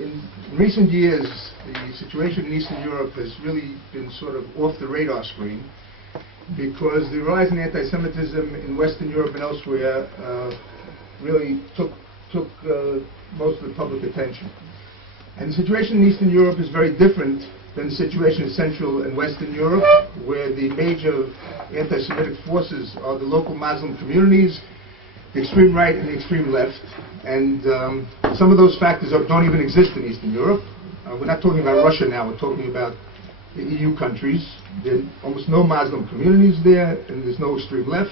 in recent years, the situation in Eastern Europe has really been sort of off the radar screen because the rise in anti-Semitism in Western Europe and elsewhere really took most of the public attention. And the situation in Eastern Europe is very different than the situation in Central and Western Europe, where the major anti-Semitic forces are the local Muslim communities, the extreme right and the extreme left. And some of those factors don't even exist in Eastern Europe. We're not talking about Russia now, we're talking about the EU countries. There are almost no Muslim communities there, and there's no extreme left.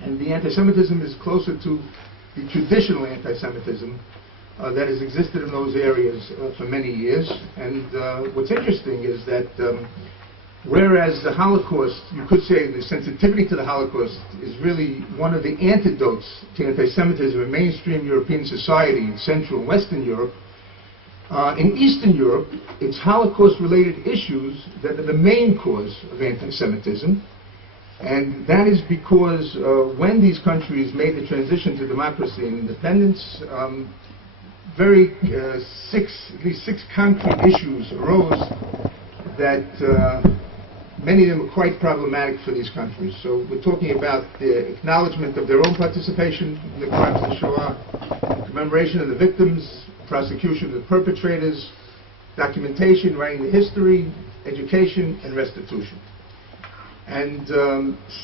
And the anti-Semitism is closer to the traditional anti-Semitism that has existed in those areas for many years. And what's interesting is that whereas the Holocaust, you could say the sensitivity to the Holocaust is really one of the antidotes to anti-Semitism in mainstream European society, Central and Western Europe, in Eastern Europe, it's Holocaust-related issues that are the main cause of anti-Semitism. And that is because when these countries made the transition to democracy and independence, at least six concrete issues arose that many of them are quite problematic for these countries. So we're talking about the acknowledgement of their own participation in the crimes of the Shoah, commemoration of the victims, prosecution of the perpetrators, documentation, writing the history, education, and restitution. And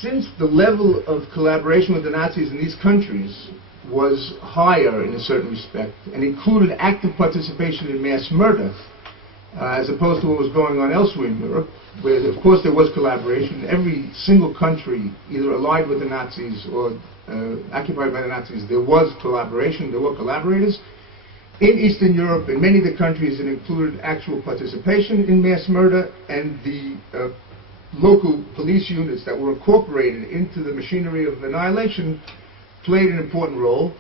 since the level of collaboration with the Nazis in these countries was higher in a certain respect and included active participation in mass murder, as opposed to what was going on elsewhere in Europe, where of course there was collaboration. Every single country, either allied with the Nazis or occupied by the Nazis, there was collaboration, there were collaborators. In Eastern Europe, in many of the countries, it included actual participation in mass murder, and the local police units that were incorporated into the machinery of annihilation played an important role.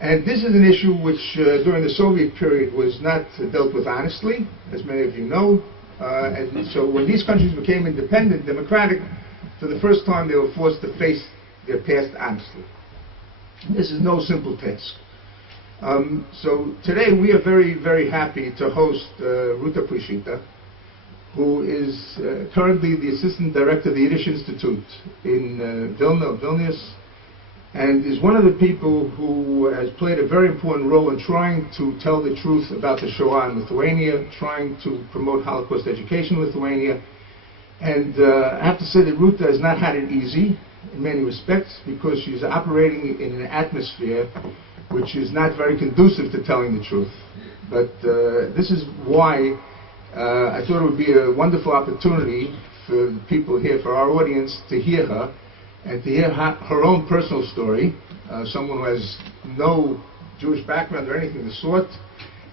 And this is an issue which during the Soviet period was not dealt with honestly, as many of you know. And so when these countries became independent, democratic, for the first time they were forced to face their past honestly. This is no simple task. So today we are very, very happy to host Ruta Puisyte, who is currently the Assistant Director of the Yiddish Institute in Vilnius, and is one of the people who has played a very important role in trying to tell the truth about the Shoah in Lithuania, trying to promote Holocaust education in Lithuania. And I have to say that Ruta has not had it easy in many respects, because she's operating in an atmosphere which is not very conducive to telling the truth. But this is why I thought it would be a wonderful opportunity for the people here, for our audience, to hear her and to hear her own personal story. Someone who has no Jewish background or anything of the sort,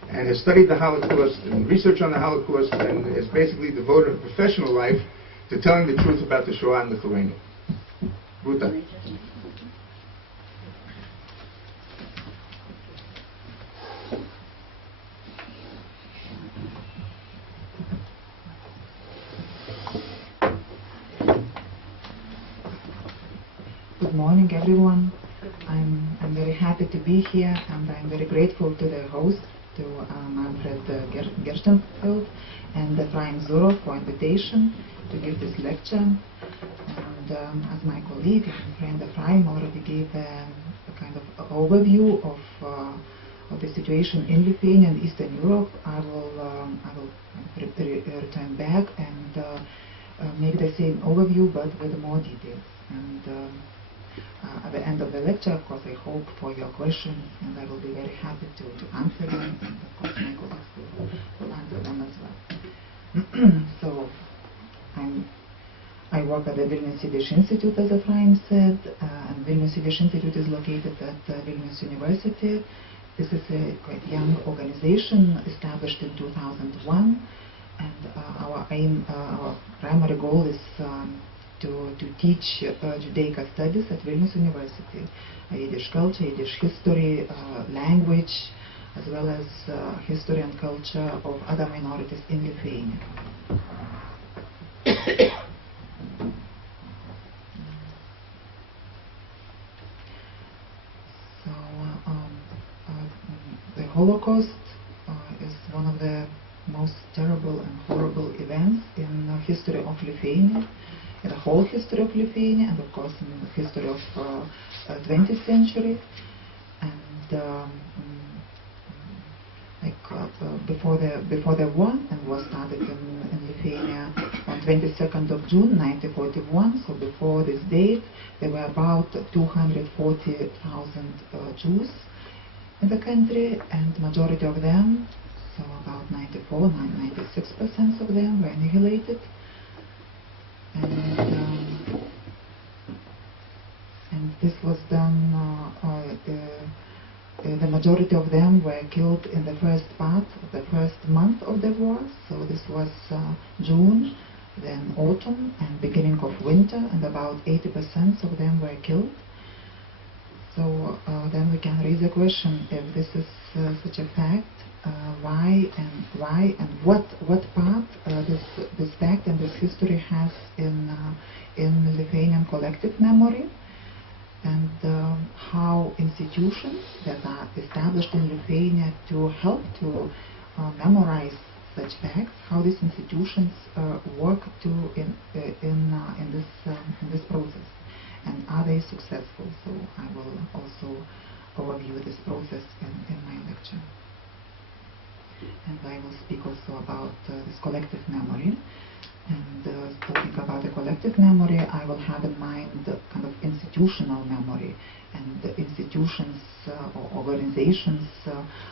and has studied the Holocaust and research on the Holocaust, and has basically devoted her professional life to telling the truth about the Shoah in Lithuania. Ruta. Good morning, everyone. I'm very happy to be here, and I'm very grateful to the host, to Manfred Gerstenfeld and Efraim Zurov for invitation to give this lecture. And as my colleague and friend Efraim already gave a kind of overview of the situation in Lithuania and Eastern Europe, I will return back and make the same overview, but with more details. And at the end of the lecture, of course, I hope for your questions, and I will be very happy to answer them, and of course my colleagues will answer them as well. So, I work at the Vilnius Yiddish Institute, as Efraim said, and Vilnius Yiddish Institute is located at Vilnius University. This is a quite young organization, established in 2001, and our aim, our primary goal is to teach Judaica studies at Vilnius University, Yiddish culture, Yiddish history, language, as well as history and culture of other minorities in Lithuania. So the Holocaust one of the most terrible and horrible events in the history of Lithuania, in the whole history of Lithuania, and of course in the history of 20th century. And before the war, and was started in Lithuania on 22nd of June 1941. So before this date, there were about 240,000 Jews in the country, and majority of them, so about 96% of them, were annihilated. And this was done. The majority of them were killed in the first month of the war. So this was June, then autumn, and beginning of winter, and about 80% of them were killed. So then we can raise the question: if this is such a fact, why and what part this fact and this history has in Lithuanian collective memory, and how institutions that are established in Lithuania to help to memorize such facts, how these institutions work in this process, and are they successful? So I will also overview this process in my lecture. And I will speak also about this collective memory. And talking about the collective memory, I will have in mind the kind of institutional memory. And the institutions or organizations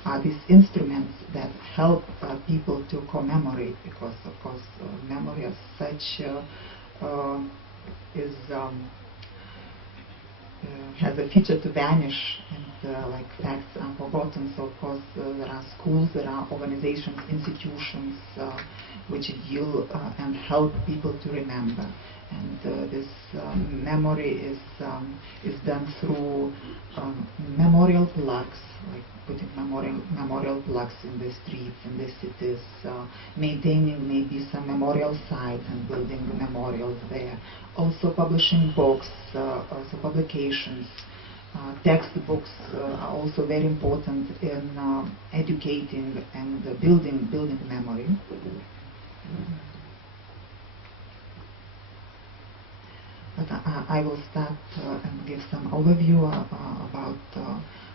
are these instruments that help people to commemorate, because of course memory as such has a feature to vanish, and like facts are forgotten. So of course there are schools, there are organizations, institutions which deal and help people to remember. And this memory is done through memorial plaques, like putting memorial plaques in the streets, in the cities, maintaining maybe some memorial sites and building memorials there. Also publishing books, also publications. Textbooks are also very important in educating and building memory. But I will start and give some overview about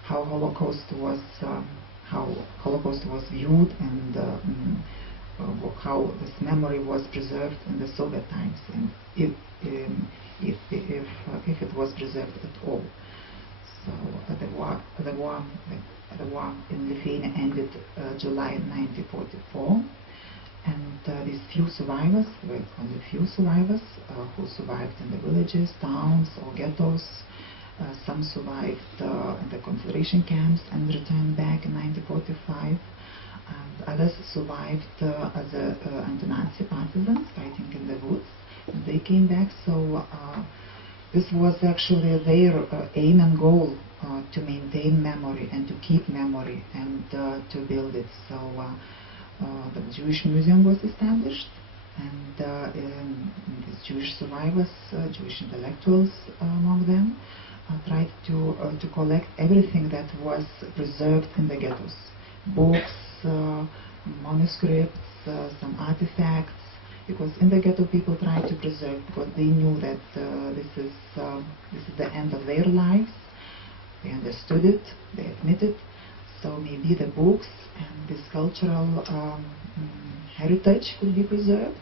how Holocaust was viewed, and how this memory was preserved in the Soviet times, and if it was preserved at all. So the war in Lithuania ended July 1944. And these few survivors, there were only few survivors who survived in the villages, towns, or ghettos. Some survived in the concentration camps and returned back in 1945. And others survived as anti-Nazi partisans fighting in the woods. And they came back. So this was actually their aim and goal, to maintain memory and to keep memory and to build it. So. The Jewish Museum was established, and these Jewish survivors, Jewish intellectuals among them, tried to collect everything that was preserved in the ghettos: books, manuscripts, some artifacts. Because in the ghetto people tried to preserve, because they knew that this is the end of their lives. They understood it, they admitted. So maybe the books and this cultural heritage could be preserved.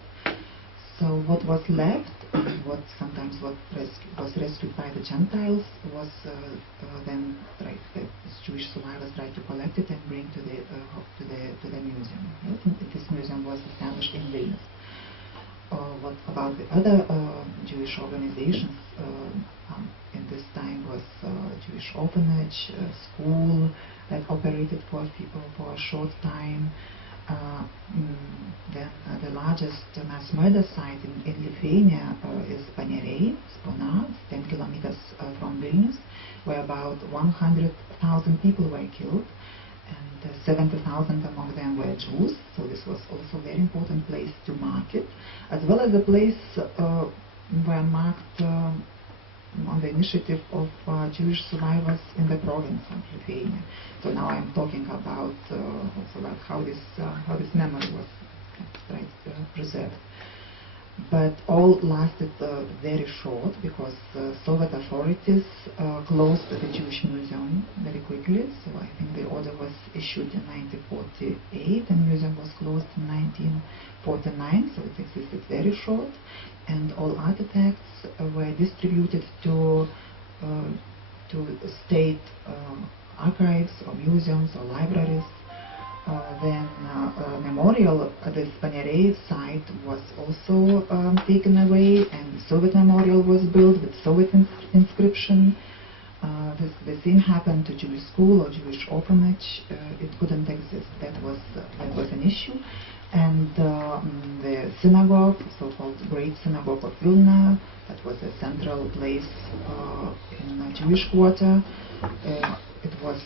So what was left, and what sometimes was rescued by the Gentiles, was then these Jewish survivors tried to collect it and bring to the museum. Right? This museum was established in Vilnius. What about the other Jewish organizations in this time was Jewish orphanage, school that operated for a short time. Then the largest mass murder site in Lithuania is Paneriai, Spona, 10 kilometers from Vilnius, where about 100,000 people were killed, and 70,000 among them were Jews. So this was also a very important place to mark it, as well as a place where marked on the initiative of Jewish survivors in the province of Lithuania. So now I'm talking about also about how this memory was preserved. But all lasted very short because Soviet authorities closed the Jewish Museum very quickly. So I think the order was issued in 1948 and the museum was closed in 1949. So it existed very short, and all artifacts were distributed to state archives or museums or libraries. Then memorial at the Panerei site was also taken away, and Soviet memorial was built with Soviet inscription. The same happened to Jewish school or Jewish orphanage. It couldn't exist. That was an issue. And the synagogue, so-called Great Synagogue of Vilna, that was a central place in a Jewish quarter. It was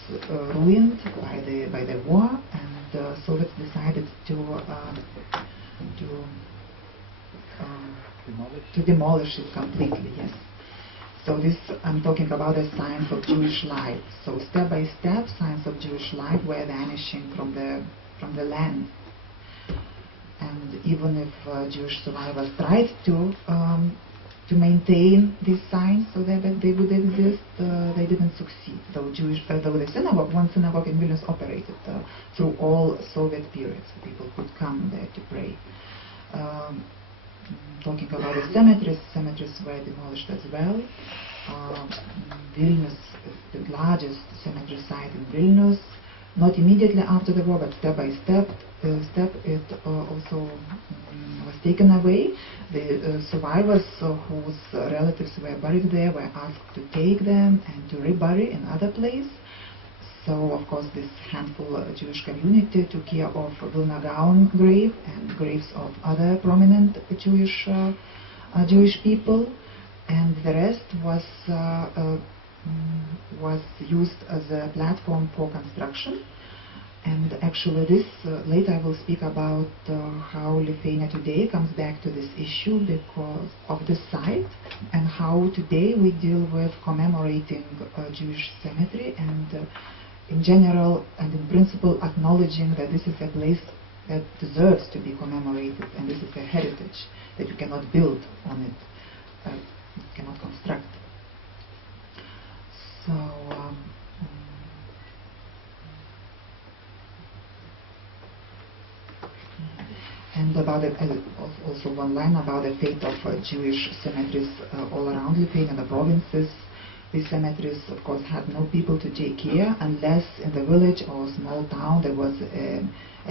ruined by the war, and the Soviets decided to demolish it completely. Yes. So this, I'm talking about the signs of Jewish life. So step by step, signs of Jewish life were vanishing from the land. And even if Jewish survivors tried to maintain these signs so that they would exist, they didn't succeed. Though the synagogue, one synagogue in Vilnius operated through all Soviet periods. People could come there to pray. Talking about the cemeteries were demolished as well. Vilnius, the largest cemetery site in Vilnius, not immediately after the war, but step by step, it also was taken away. The survivors whose relatives were buried there were asked to take them and to rebury in other place. So, of course, this handful Jewish community took care of Vilna Gaon grave and graves of other prominent Jewish people, and the rest was used as a platform for construction. And actually this, later I will speak about how Lithuania today comes back to this issue because of this site, and how today we deal with commemorating Jewish cemetery, and in general and in principle acknowledging that this is a place that deserves to be commemorated, and this is a heritage that you cannot build on it, you cannot construct. So and about also one line about the fate of Jewish cemeteries all around Lithuania, the provinces. These cemeteries, of course, had no people to take care unless in the village or small town there was a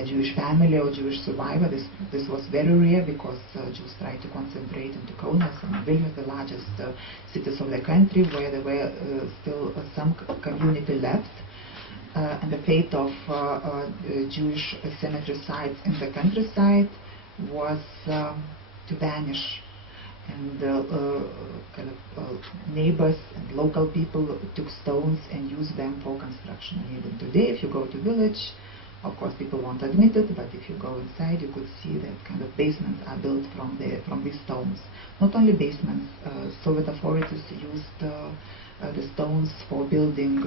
Jewish family or Jewish survivor. This was very rare because Jews tried to concentrate into Kaunas and Vilnius, the largest cities of the country, where there were still some community left. And the fate of Jewish cemetery sites in the countryside was to vanish. And neighbors and local people took stones and used them for construction. And even today, if you go to village, of course people won't admit it, but if you go inside, you could see that kind of basements are built from these stones. Not only basements, Soviet authorities used the stones for building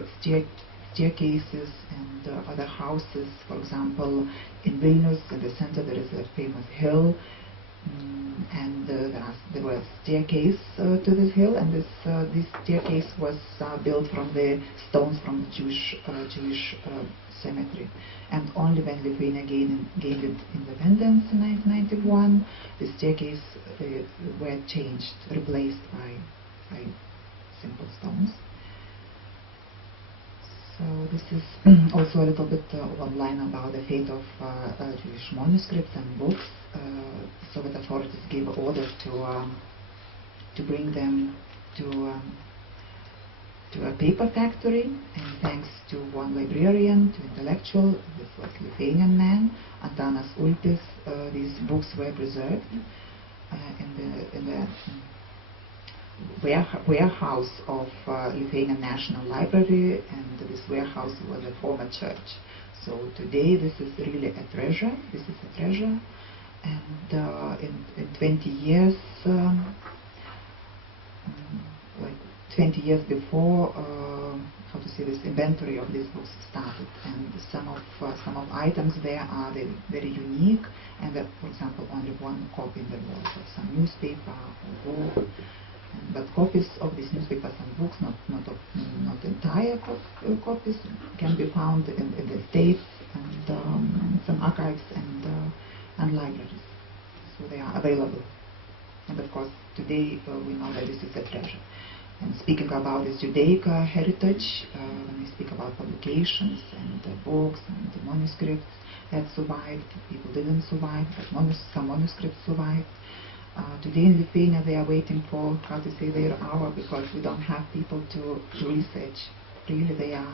staircases and other houses. For example, in Vilnius, in the center, there is a famous hill, and there was a staircase to this hill, and this staircase was built from the stones from the Jewish cemetery. And only when Lithuania gained independence in 1991, the staircase were changed, replaced by simple stones. So this is also a little bit one line about the fate of Jewish manuscripts and books. Soviet authorities gave orders to bring them to a paper factory, and thanks to one librarian, to intellectual, this was Lithuanian man, Antanas Ulpis, these books were preserved in the warehouse of Lithuanian National Library, and this warehouse was a former church. So today this is really a treasure. This is a treasure, and in 20 years, like 20 years before, how to say this, inventory of these books started, and some of items there are very unique, and there, for example, only one copy in the world of some newspaper or book. But copies of these newspapers and books, not entire copies, can be found in the States and some archives and libraries. So they are available. And of course, today we know that this is a treasure. And speaking about this Judaic heritage, when we speak about publications and books and manuscripts that survived, people didn't survive, but some manuscripts survived. Today in Lithuania they are waiting for, how to say, their hour, because we don't have people to research. Really they are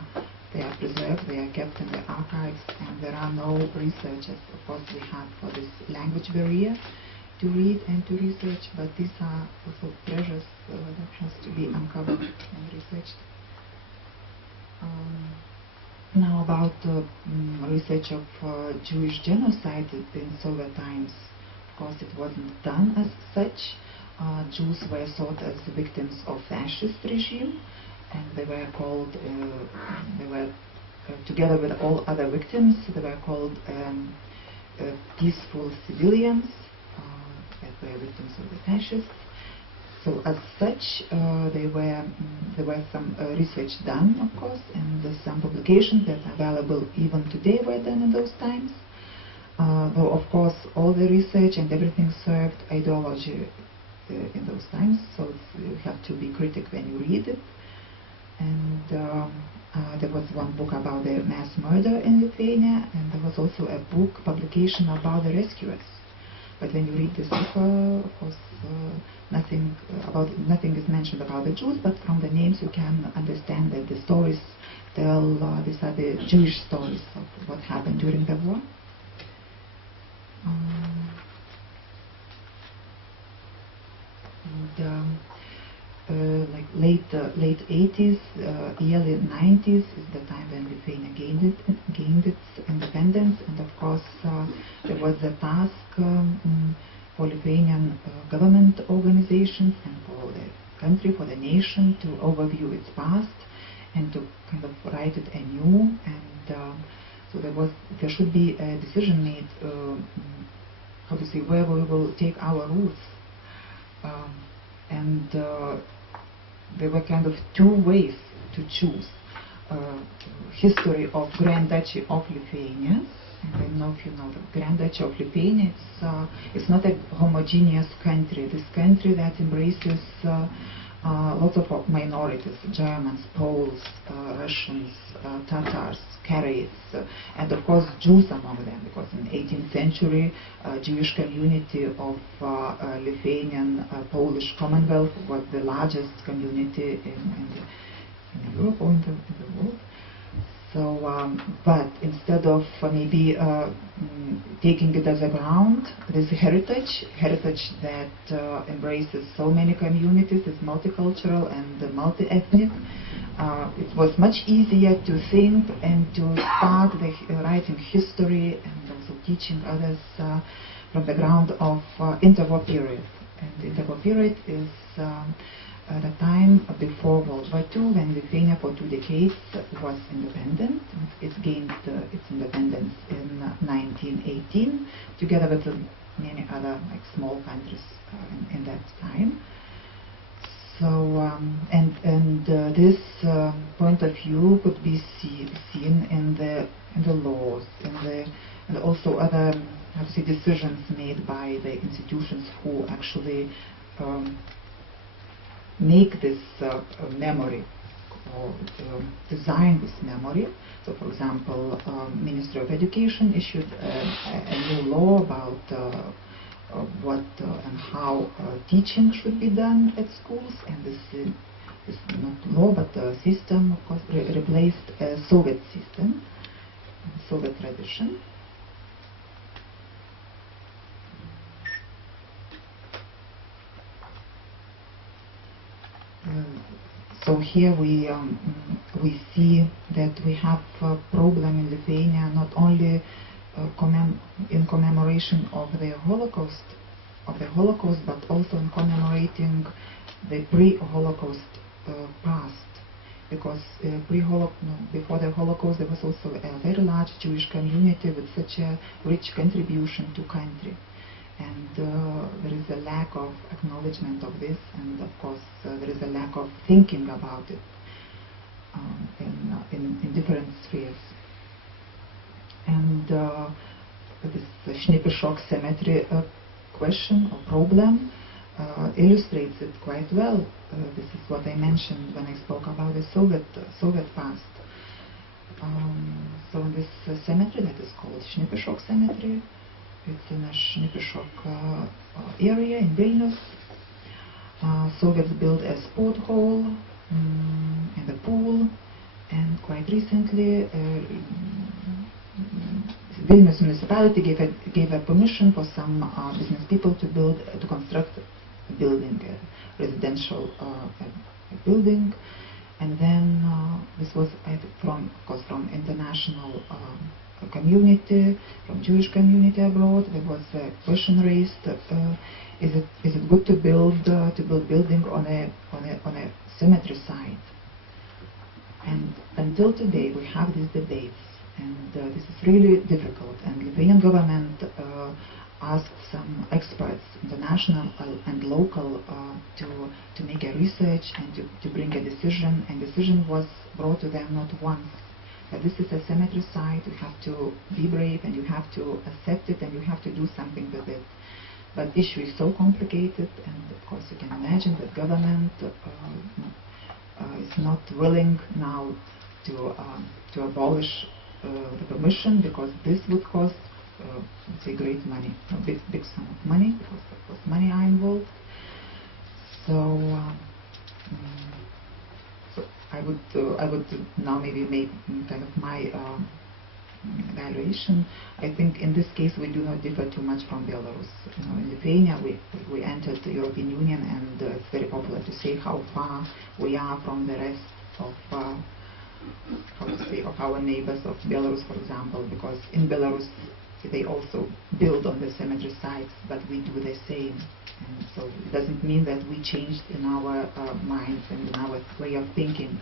preserved, they are kept in the archives, and there are no researchers. Of course we have this language barrier to read and to research, but these are also treasures that has to be uncovered and researched. Now about research of Jewish genocide in Soviet times. Of course, it wasn't done as such. Jews were thought as victims of fascist regime, and they were called, together with all other victims, they were called peaceful civilians that were victims of the fascists. So as such, there were some research done, of course, and some publications that are available even today were done in those times. Though of course all the research and everything served ideology in those times, so you have to be critic when you read it. And there was one book about the mass murder in Lithuania, and there was also a book publication about the rescuers. But when you read this book, of course, nothing is mentioned about the Jews, but from the names you can understand that the stories tell, these are the Jewish stories of what happened during the war. Like late 80s, early 90s is the time when Lithuania gained its independence, and of course there was a task for Lithuanian government organizations and for the country, for the nation, to overview its past and to kind of write it anew. And so there should be a decision made, how to say, where we will take our roots. And there were kind of two ways to choose. History of Grand Duchy of Lithuania, and I don't know if you know the Grand Duchy of Lithuania. It's not a homogeneous country. This country that embraces lots of minorities: Germans, Poles, Russians, Tatars, Karaites, and of course Jews among them, because in the 18th century Jewish community of Lithuanian Polish Commonwealth was the largest community in Europe or in the world. So, but instead of maybe taking it as a ground, this heritage that embraces so many communities, is multicultural and multi-ethnic, it was much easier to think and to start writing history and also teaching others from the ground of interwar period. And the interwar period is the time before World War II, when Lithuania for 2 decades was independent. It gained its independence in 1918, together with many other small countries in that time. So, this point of view could be seen in the laws, and also other, how to say, decisions made by the institutions who actually make this memory or design this memory. So, for example, Ministry of Education issued a new law about what and how teaching should be done at schools, and this not law but system, of course, replaced a Soviet system, Soviet tradition. So here we see that we have a problem in Lithuania, not only in commemoration of the Holocaust, but also in commemorating the pre-Holocaust past, because before the Holocaust there was also a very large Jewish community with such a rich contribution to country. And there is a lack of acknowledgement of this, and of course there is a lack of thinking about it in different spheres. And this Schnippeshok cemetery question or problem illustrates it quite well. This is what I mentioned when I spoke about the Soviet past. So in this cemetery that is called Schnippeshok Cemetery, it's in a Schnippeshok area in Vilnius. Soviets built a sport hall and a pool, and quite recently Vilnius municipality gave a permission for some business people to construct a building, a residential building, and then this was of course from international community, from Jewish community abroad. There was a question raised: is it good to build building on a cemetery site? And until today, we have these debates, and this is really difficult. And Lithuanian government asked some experts, international and local, to make a research and to bring a decision. And decision was brought to them not once. That this is a cemetery site, you have to be brave and you have to accept it and you have to do something with it. But issue is so complicated, and of course you can imagine that government is not willing now to abolish the permission, because this would cost say great money, a big sum of money, because of course money are involved. So I would now maybe make kind of my evaluation. I think in this case we do not differ too much from Belarus. In Lithuania we entered the European Union, and it's very popular to say how far we are from the rest of of our neighbors of Belarus, for example, because in Belarus they also build on the cemetery sites, but we do the same. And so it doesn't mean that we changed in our minds and in our way of thinking.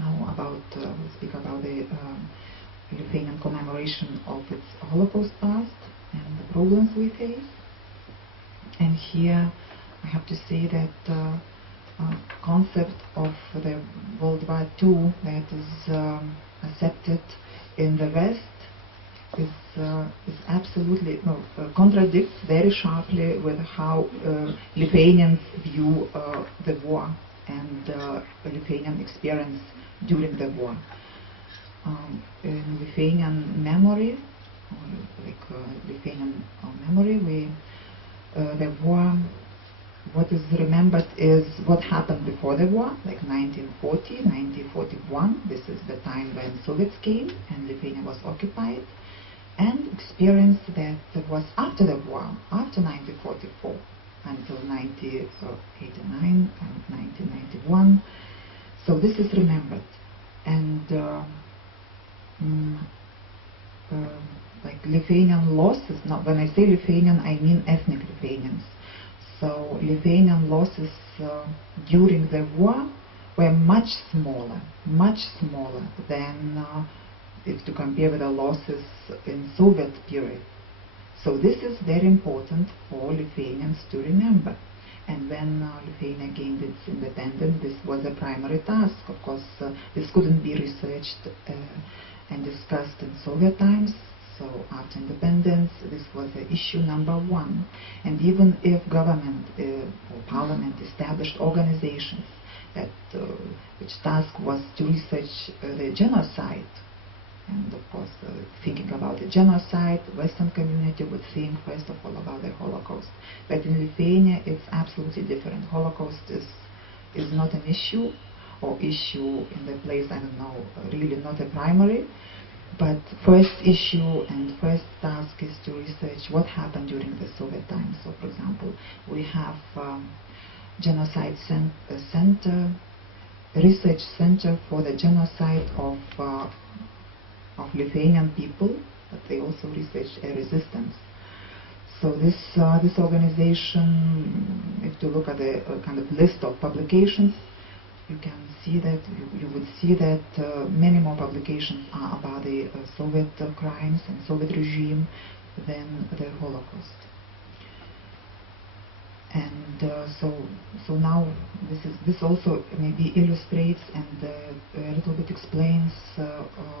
Now we'll speak about the Lithuanian commemoration of its Holocaust past and the problems we face. And here I have to say that concept of the World War II that is accepted in the West is absolutely contradicts very sharply with how Lithuanians view the war and Lithuanian experience during the war. In Lithuanian memory, Lithuanian memory, the war, what is remembered is what happened before the war, like 1940, 1941. This is the time when Soviets came and Lithuania was occupied, and experience that was after the war, after 1944 until 1989 and 1991. So this is remembered, and like Lithuanian losses. Now, when I say Lithuanian, I mean ethnic Lithuanians. So Lithuanian losses during the war were much smaller than if to compare with the losses in Soviet period. So this is very important for Lithuanians to remember. And when Lithuania gained its independence, this was a primary task. Of course, this couldn't be researched and discussed in Soviet times. So after independence, this was the issue number one. And even if government or parliament established organizations that which task was to research the genocide, and of course thinking about the genocide, Western community would think first of all about the Holocaust. But in Lithuania it's absolutely different. Holocaust is not an issue, or issue in the place, I don't know, really not a primary. But first issue and first task is to research what happened during the Soviet times. So, for example, we have genocide center, research center for the genocide of Lithuanian people but they also researched resistance. So this organization, if you look at the kind of list of publications, you can see that you would see that many more publications are about the Soviet crimes and Soviet regime than the Holocaust. And so now this also maybe illustrates and a little bit explains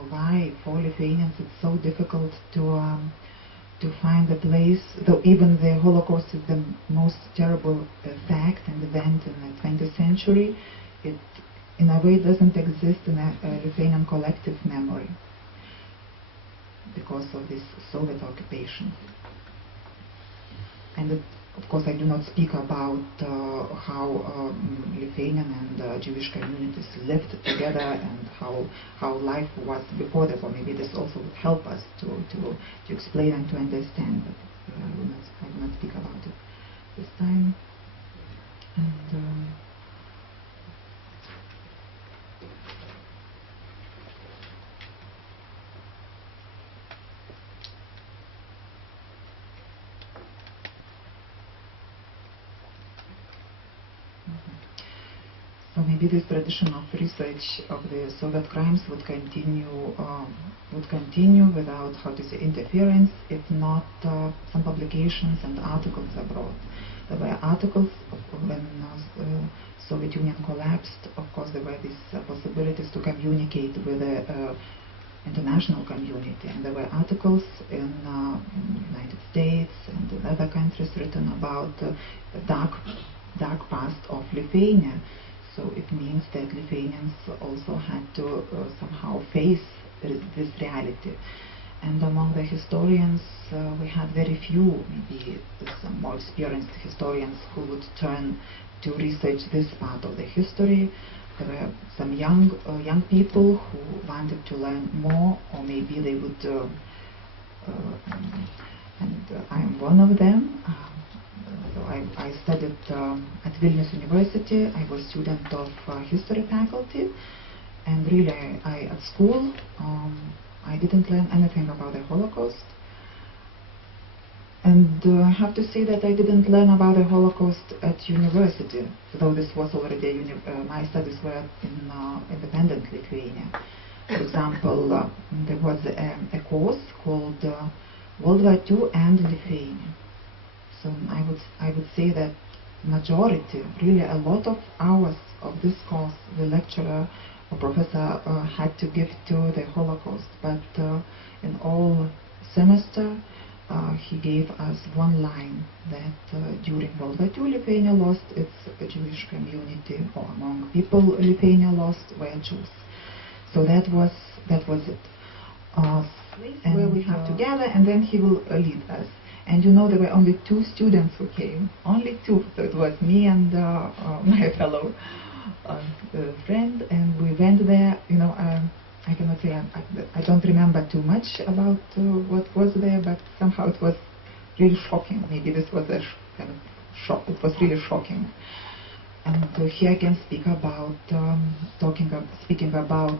why for Lithuanians it's so difficult to find a place, though even the Holocaust is the most terrible fact and event in the 20th century, it in a way doesn't exist in a Lithuanian collective memory because of this Soviet occupation. And of course I do not speak about how Lithuanian and Jewish communities lived together and how life was before that, or maybe this also would help us to explain and to understand, but I will not speak about it this time. And so maybe this tradition of research of the Soviet crimes would continue without, how to say, interference, if not some publications and articles abroad. There were articles when Soviet Union collapsed. Of course, there were these possibilities to communicate with the international community, and there were articles in the United States and in other countries written about the dark past of Lithuania. So it means that Lithuanians also had to somehow face this reality. And among the historians, we had very few, maybe some more experienced historians who would turn to research this part of the history. There were some young people who wanted to learn more, or maybe they would, and I am one of them. So I studied at Vilnius University. I was a student of history faculty, and really at school I didn't learn anything about the Holocaust. And I have to say that I didn't learn about the Holocaust at university, though this was already my studies were in independent Lithuania. For example, there was a course called World War II and Lithuania. So I would say that majority, really a lot of hours of this course, the lecturer or professor had to give to the Holocaust. But in all semester, he gave us one line that during World War II, Lithuania lost its Jewish community, or among people Lithuania lost were Jews. So that was it. And where we have to gather, and then he will lead us. And you know, there were only 2 students who came, only 2. So it was me and my fellow friend, and we went there. You know, I cannot say I don't remember too much about what was there, but somehow it was really shocking. Maybe this was a kind of shock. It was really shocking. And here I can speak about speaking about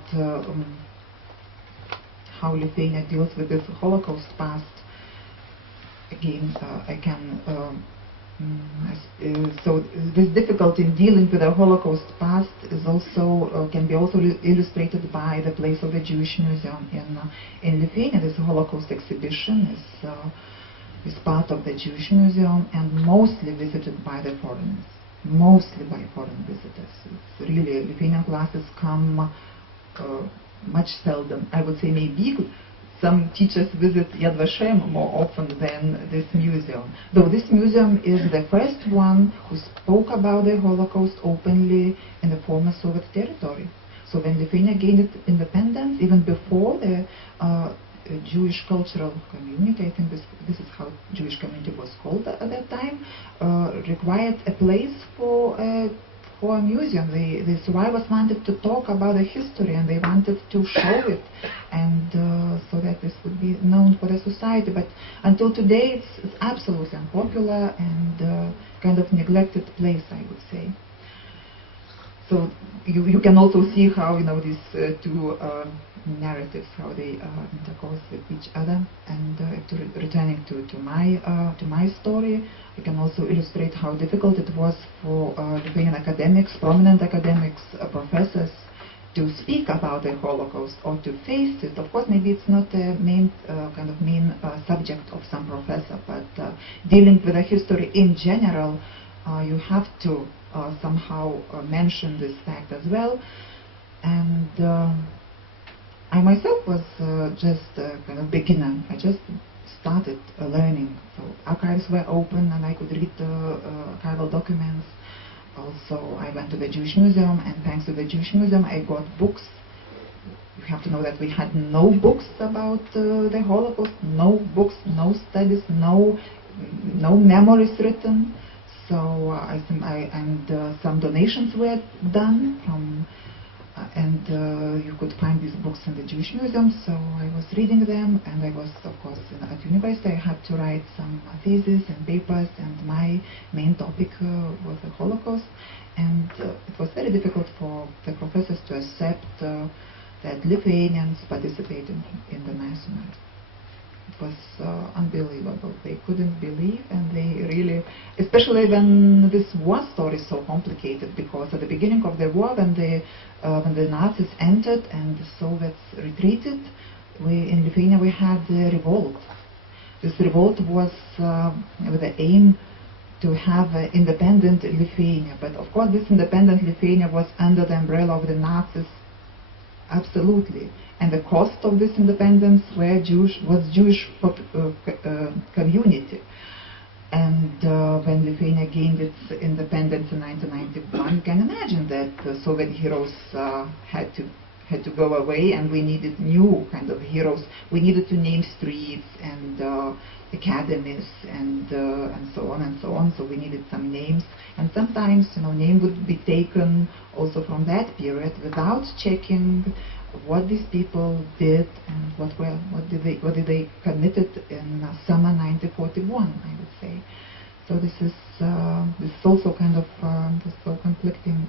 how Lithuania deals with this Holocaust past. Again, I can. So this difficulty in dealing with the Holocaust past is also can be also illustrated by the place of the Jewish Museum in Lithuania. This Holocaust exhibition is part of the Jewish Museum and mostly visited by the foreigners, mostly by foreign visitors. It's really Lithuanian classes come much seldom. I would say maybe some teachers visit Yad Vashem more often than this museum. Though this museum is the first one who spoke about the Holocaust openly in the former Soviet territory. So when Lithuania gained its independence, even before the Jewish cultural community, I think this is how Jewish community was called at that time, required a place for a museum. The survivors wanted to talk about the history, and they wanted to show it, and so that this would be known for the society. But until today, it's absolutely unpopular and kind of neglected place, I would say. So you can also see how these two narratives, how they intercourse with each other. And returning to my story, I can also illustrate how difficult it was for Lithuanian academics, prominent academics, professors, to speak about the Holocaust or to face it. Of course, maybe it's not the main subject of some professor, but dealing with the history in general, you have to somehow mention this fact as well. And I myself was just a kind of beginner. I just started learning. So archives were open and I could read the archival documents. Also, I went to the Jewish Museum, and thanks to the Jewish Museum, I got books. You have to know that we had no books about the Holocaust, no books, no studies, no memories written. So some donations were done from, and you could find these books in the Jewish Museum. So I was reading them, and I was, of course, at university. I had to write some theses and papers, and my main topic was the Holocaust. And it was very difficult for the professors to accept that Lithuanians participated in the mass murder. It was unbelievable. They couldn't believe, and they really, especially when this war story is so complicated, because at the beginning of the war, when the Nazis entered and the Soviets retreated, in Lithuania we had the revolt. This revolt was with the aim to have independent Lithuania, but of course this independent Lithuania was under the umbrella of the Nazis. Absolutely. And the cost of this independence was Jewish community. And when Lithuania gained its independence in 1991, you can imagine that the Soviet heroes had to go away, and we needed new kind of heroes. We needed to name streets and academies and so on and so on. So we needed some names, and sometimes name would be taken also from that period without checking what these people did and what did they committed in summer 1941, I would say. So this is also kind of so conflicting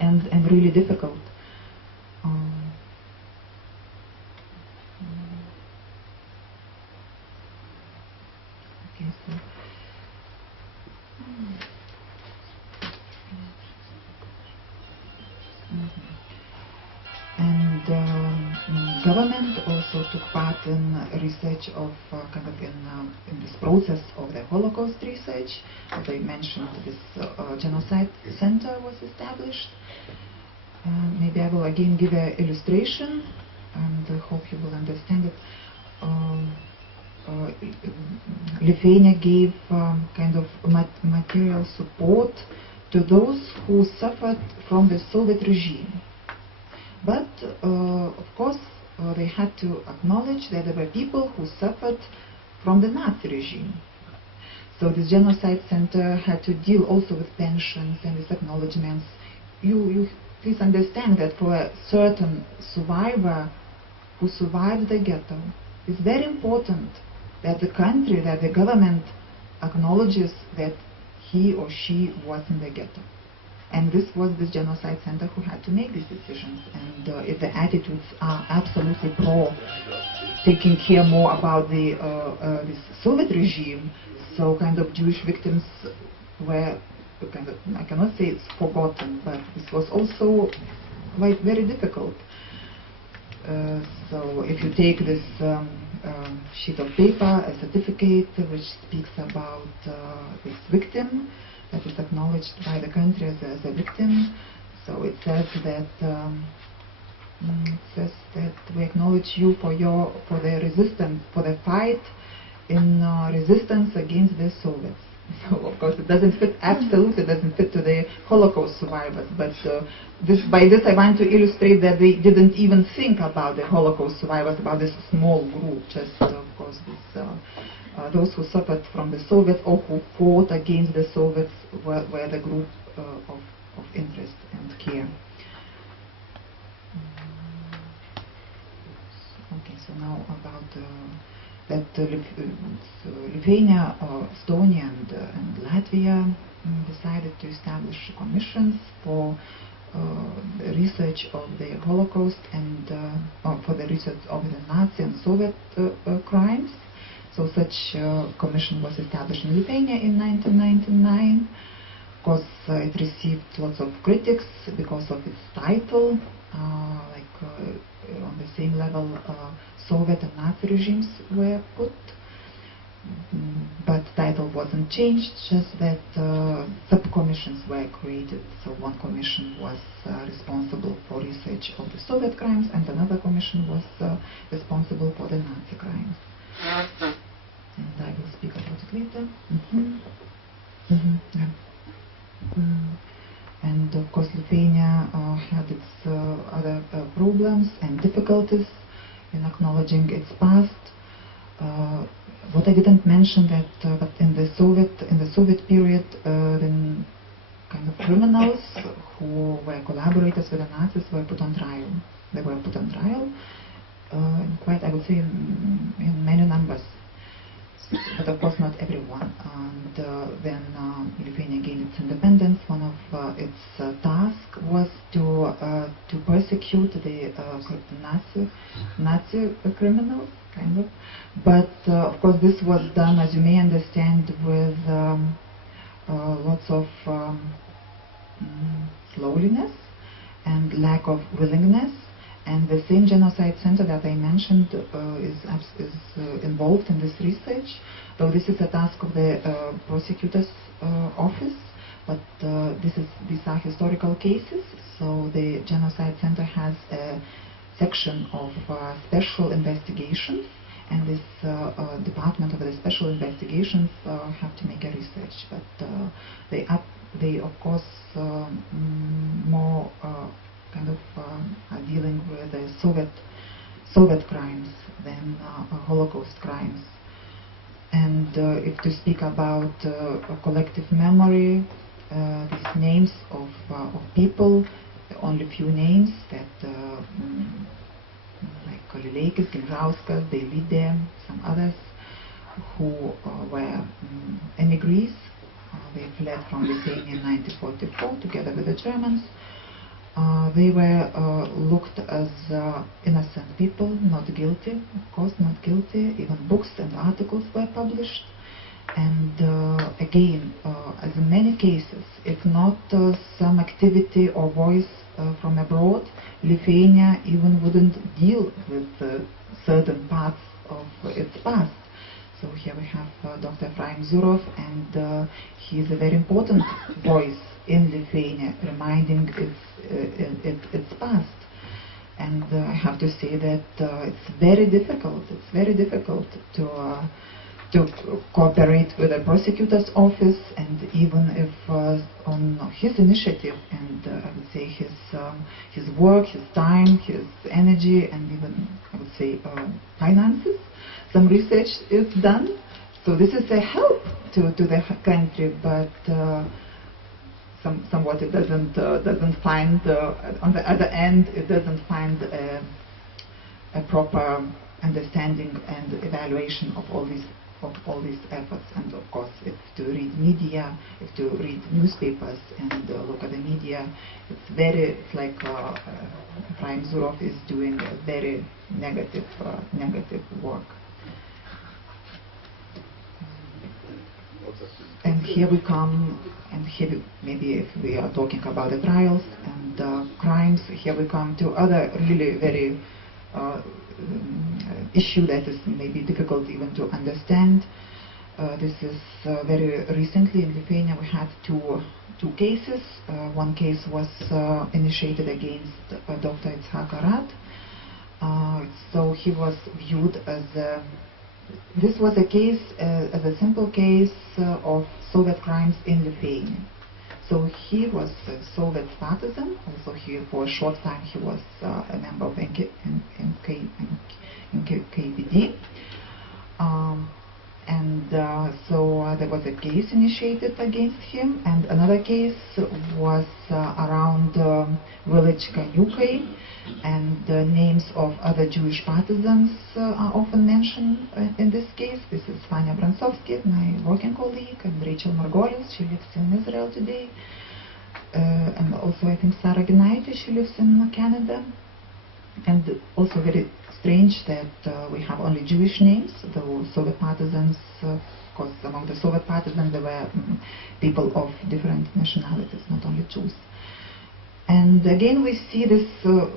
and really difficult. Okay, so. And government also took part in research of in this process of the Holocaust research. As I mentioned, this genocide center was established. Maybe I will again give an illustration, and I hope you will understand it. Lithuania gave kind of material support to those who suffered from the Soviet regime. But, of course, they had to acknowledge that there were people who suffered from the Nazi regime. So this genocide center had to deal also with pensions and with acknowledgements. You please understand that for a certain survivor who survived the ghetto, it's very important that the country, that the government acknowledges that he or she was in the ghetto. And this was this genocide center who had to make these decisions. And if the attitudes are absolutely pro taking care more about the this Soviet regime, so kind of Jewish victims were kind of, I cannot say it's forgotten, but this was also quite very difficult. So if you take this sheet of paper, a certificate which speaks about this victim, that is acknowledged by the country as a victim. So it says that we acknowledge you for the resistance, for the fight in resistance against the Soviets. So of course it doesn't fit, absolutely doesn't fit to the Holocaust survivors. But by this I want to illustrate that they didn't even think about the Holocaust survivors, about this small group. Just of course this. Those who suffered from the Soviets or who fought against the Soviets were the group of interest and care. Okay, so now about that Lithuania, Estonia and Latvia decided to establish commissions for research of the Holocaust and for the research of the Nazi and Soviet crimes. So such commission was established in Lithuania in 1999. Of course, it received lots of critics because of its title, on the same level Soviet and Nazi regimes were put. But title wasn't changed, just that sub-commissions were created. So one commission was responsible for research of the Soviet crimes, and another commission was responsible for the Nazi crimes. And I will speak about it later. Yeah. And of course Lithuania had its other problems and difficulties in acknowledging its past. What I didn't mention that but in the Soviet period, then kind of criminals who were collaborators with the Nazis were put on trial. They were put on trial, quite, I would say, in many numbers. But of course not everyone. And when Lithuania gained its independence, one of its tasks was to persecute the Nazi criminals, kind of. But of course this was done, as you may understand, with lots of slowness and lack of willingness. And the same genocide center that I mentioned is involved in this research, though this is a task of the prosecutor's office, but these are historical cases. So the genocide center has a section of special investigations, and this department of the special investigations have to make a research, but they of course more kind of are dealing with the Soviet crimes than Holocaust crimes. And if to speak about collective memory, these names of people, only few names that like Lileikis, Gimžauskas, Dailidė, some others who were emigres. They fled from Lithuania in 1944 together with the Germans. They were looked as innocent people, not guilty, of course not guilty. Even books and articles were published. And again, as in many cases, if not some activity or voice from abroad, Lithuania even wouldn't deal with certain parts of its past. So here we have Dr. Efraim Zurov, and he is a very important voice in Lithuania, reminding its past. And I have to say that it's very difficult. It's very difficult to cooperate with the prosecutor's office, and even if on his initiative and I would say his work, his time, his energy, and even I would say finances, some research is done. So this is a help to the country, but somewhat it doesn't find on the other end, it doesn't find a proper understanding and evaluation of all these efforts. And of course, if to read media, if to read newspapers and look at the media, it's like Efraim Zurov is doing a very negative work. And here we come, and here maybe if we are talking about the trials and crimes, here we come to other really very issue that is maybe difficult even to understand. This is very recently in Lithuania we had two cases. One case was initiated against Dr. Itzhak Arad. So he was viewed as this was a case as a simple case of Soviet crimes in Lithuania. So he was a Soviet partisan. Also, for a short time he was a member of KPD. So there was a case initiated against him, and another case was around village Kaniukai, and the names of other Jewish partisans are often mentioned in this case. This is Fania Bransovsky, my working colleague, and Rachel Margolis, she lives in Israel today. and also I think Sarah Genaite, she lives in Canada. And also very strange that we have only Jewish names, though Soviet partisans, of course among the Soviet partisans there were people of different nationalities, not only Jews. And again we see this,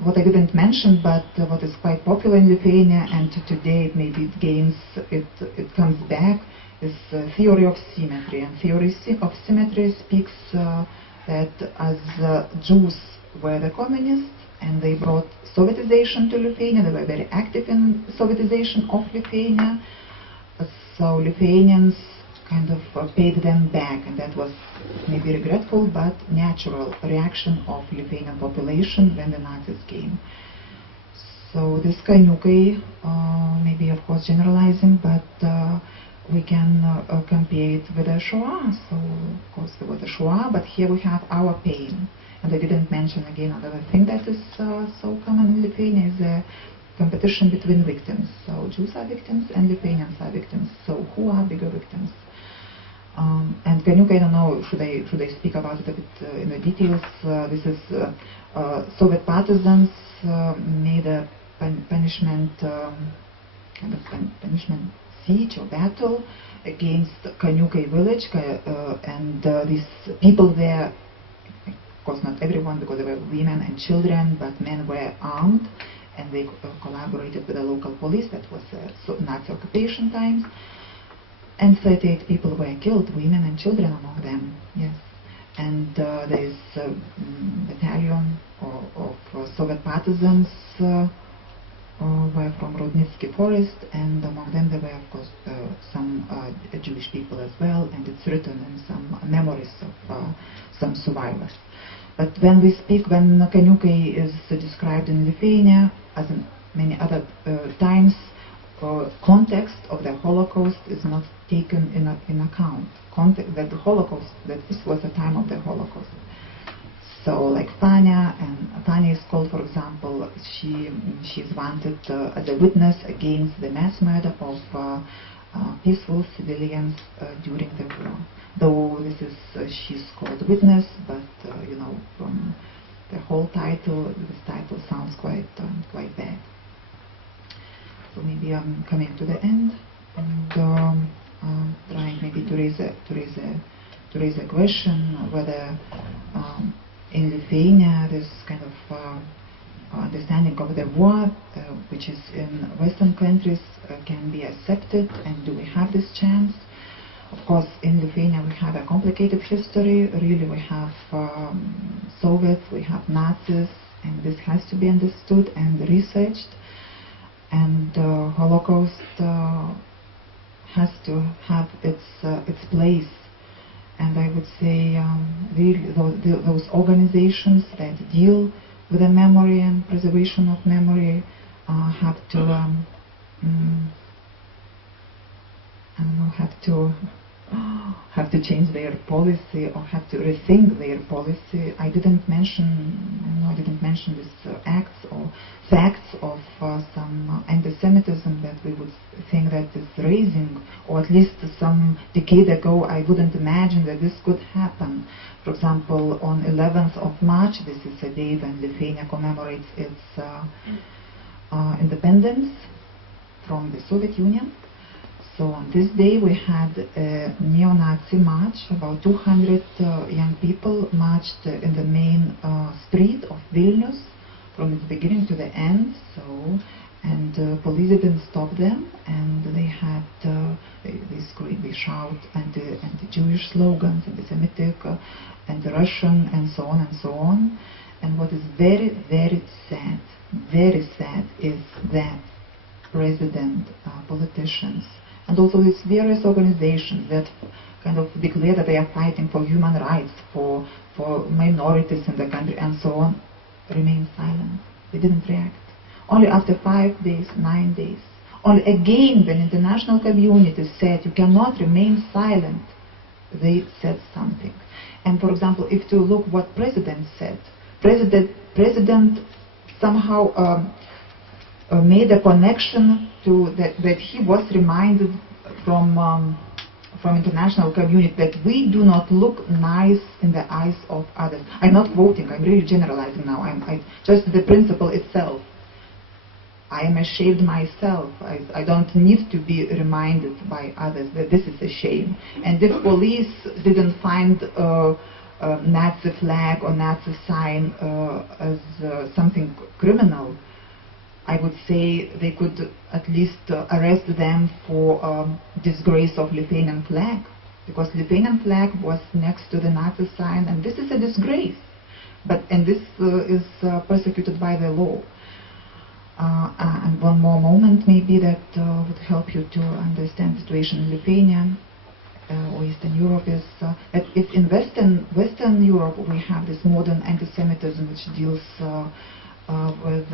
what I didn't mention, but what is quite popular in Lithuania, and today maybe it comes back, is theory of symmetry. And theory of symmetry speaks that as Jews were the communists, and they brought Sovietization to Lithuania, they were very active in Sovietization of Lithuania, so Lithuanians kind of paid them back, and that was maybe regretful but natural reaction of Lithuanian population when the Nazis came. So this Kaniukai, maybe of course generalizing, but we can compare it with the Shoah. So of course there was the Shoah, but here we have our pain. And I didn't mention again another thing that is so common in Lithuania is a competition between victims. So Jews are victims and Lithuanians are victims. So who are bigger victims? And Kaniukai, I don't know, should I speak about it a bit in the details? This is Soviet partisans made a punishment, kind of punishment siege or battle against Kaniukai village, and these people there, of course not everyone because there were women and children, but men were armed, and they collaborated with the local police. That was Nazi occupation times. And 38 people were killed, women and children among them, yes. And there is a battalion of Soviet partisans were from Rudnitsky forest, and among them there were of course some Jewish people as well, and it's written in some memories of some survivors. But when we speak, when Kaniukai is described in Lithuania, as in many other times, context of the Holocaust is not taken in account. That the Holocaust, that this was the time of the Holocaust. So like Tanya, and Tanya is called, for example, she's wanted as a witness against the mass murder of peaceful civilians during the war. Though this is she's called witness, but you know, from the whole title, this title sounds quite bad. So maybe I'm coming to the end, and trying maybe to raise a question whether in Lithuania this kind of understanding of the war, which is in Western countries, can be accepted, and do we have this chance? Of course, in Lithuania we have a complicated history. Really, we have Soviets, we have Nazis, and this has to be understood and researched. And Holocaust has to have its place. And I would say really those organizations that deal with the memory and preservation of memory have to have to change their policy, or have to rethink their policy. I didn't mention this acts or facts of some anti-Semitism that we would think that is raising, or at least some decade ago I wouldn't imagine that this could happen. For example, on 11th of March, this is a day when Lithuania commemorates its independence from the Soviet Union. So on this day we had a neo-Nazi march. About 200 young people marched in the main street of Vilnius from its beginning to the end. So, and police didn't stop them, and they had they screamed, they shout anti-Jewish slogans, anti-Semitic, anti-Russian, and so on and so on. And what is very, very sad is that president, politicians, and also these various organizations that kind of declare that they are fighting for human rights, for minorities in the country, and so on, remain silent. They didn't react. Only after 5 days, 9 days. Only again when international community said you cannot remain silent, they said something. And for example, if you look what President said, President somehow made a connection to that he was reminded from from international community that we do not look nice in the eyes of others. I'm not quoting, I'm really generalizing now. Just the principle itself. I am ashamed myself. I don't need to be reminded by others that this is a shame. And if police didn't find a Nazi flag or Nazi sign as something criminal, I would say they could at least arrest them for disgrace of Lithuanian flag, because Lithuanian flag was next to the Nazi sign, and this is a disgrace. And this is persecuted by the law. And one more moment maybe that would help you to understand the situation in Lithuania or Eastern Europe is that if in Western Europe we have this modern anti-Semitism which deals with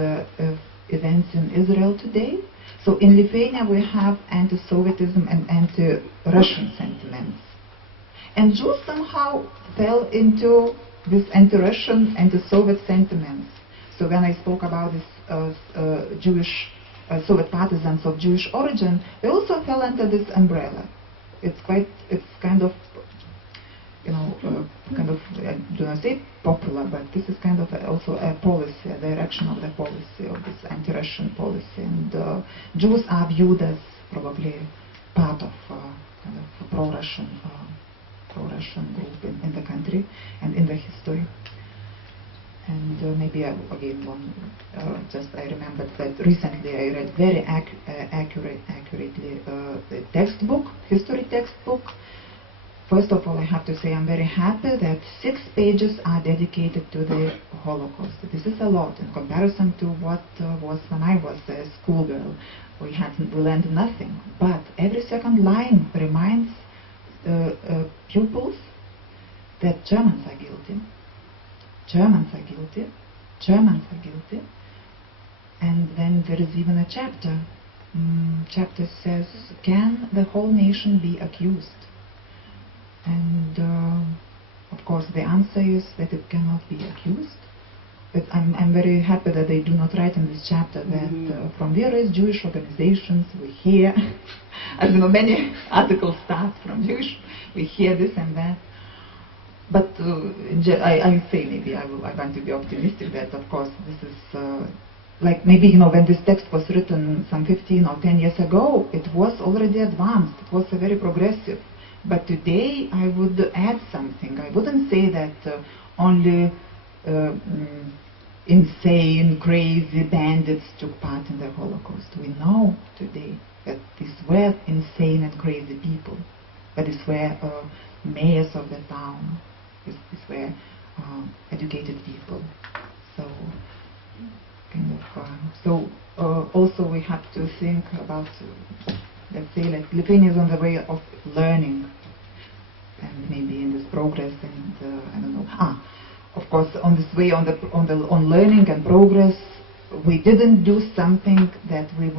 events in Israel today, so in Lithuania we have anti-Sovietism and anti-Russian sentiments. And Jews somehow fell into this anti-Russian, anti-Soviet sentiments. So when I spoke about this Jewish Soviet partisans of Jewish origin, they also fell under this umbrella. It's kind of, you know, I do not say popular, but this is kind of also a policy, a direction of the policy, of this anti-Russian policy. And Jews are viewed as probably part of kind of a pro-Russian group in the country and in the history. And maybe again I remembered that recently I read very accurately the textbook, history textbook. First of all, I have to say I'm very happy that 6 pages are dedicated to the Holocaust. This is a lot in comparison to what was when I was a schoolgirl. We learned nothing, but every second line reminds pupils that Germans are guilty. Germans are guilty, Germans are guilty. And then there is even a chapter. Chapter says, can the whole nation be accused? And of course the answer is that it cannot be accused. But I'm very happy that they do not write in this chapter that from various Jewish organizations we hear, as you know, many articles start from Jewish, we hear this and that. But I say maybe I want to be optimistic that of course this is like maybe, you know, when this text was written some 15 or 10 years ago, it was already advanced, it was very progressive. But today I would add something. I wouldn't say that only insane, crazy bandits took part in the Holocaust. We know today that these were insane and crazy people, but these were mayors of the town. These were educated people. So, also we have to think about, let's say, like Lithuania is on the way of learning, and maybe in this progress, and I don't know. Of course, on this way, on learning and progress, we didn't do something that we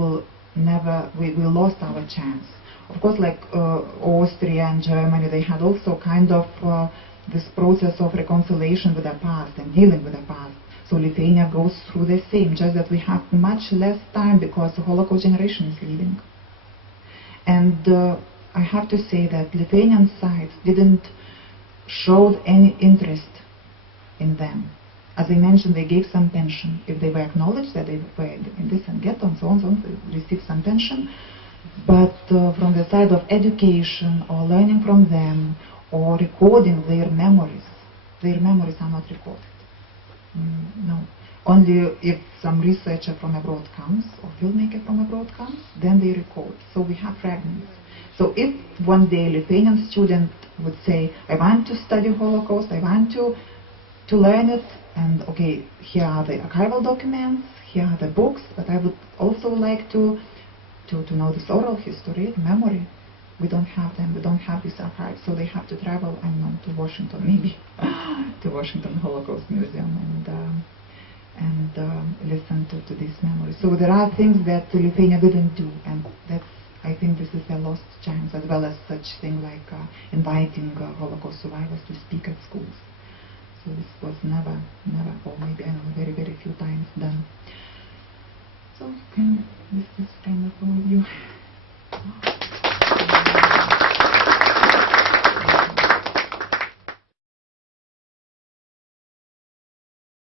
lost our chance. Of course, like Austria and Germany, they had also kind of this process of reconciliation with the past and dealing with the past. So Lithuania goes through the same, just that we have much less time because the Holocaust generation is leaving. And I have to say that Lithuanian side didn't show any interest in them. As I mentioned, they gave some pension. If they were acknowledged that they were in this and ghetto and so on, they received some pension. But from the side of education or learning from them or recording their memories are not recorded. No. Only if some researcher from abroad comes or filmmaker from abroad comes, then they record. So we have fragments. So if one day a Lithuanian student would say, I want to study Holocaust, I want to learn it, and okay, here are the archival documents, here are the books, but I would also like to know this oral history, memory. We don't have them, we don't have this archive, so they have to travel, I don't know, to Washington maybe, to Washington Holocaust Museum and listen to these memories. So there are things that Lithuania didn't do, and that's, I think this is a lost chance, as well as such thing like inviting Holocaust survivors to speak at schools. So this was never, or maybe, I don't know, very, very few times done. So this is kind of overview.